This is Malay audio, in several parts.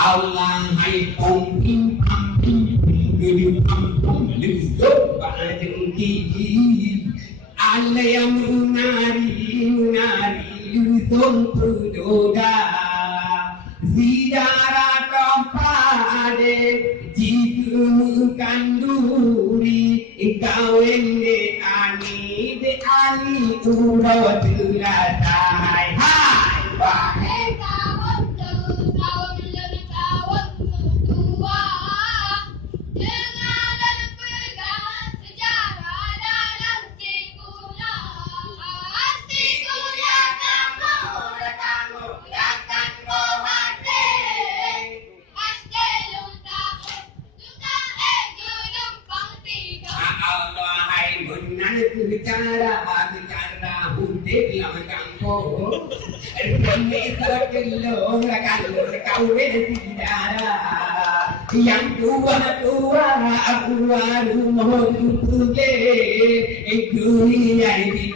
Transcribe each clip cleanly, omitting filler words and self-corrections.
Allah hai pom pim pam pim pim pam pom lezat badeng gigi Allah yang menari luzon pedoda zidara kompade jika mengkanduri kawin ani de ali uraw tulatai hai wahai bicara hundik lah kampung kami tergelung kalau kawin tidak yang tua rumah tuge dunia ini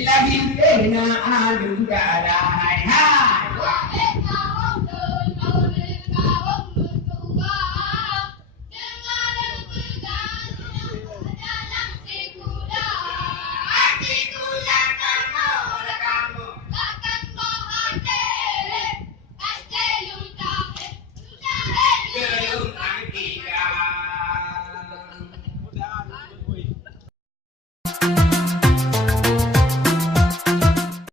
lebih kena anugara hai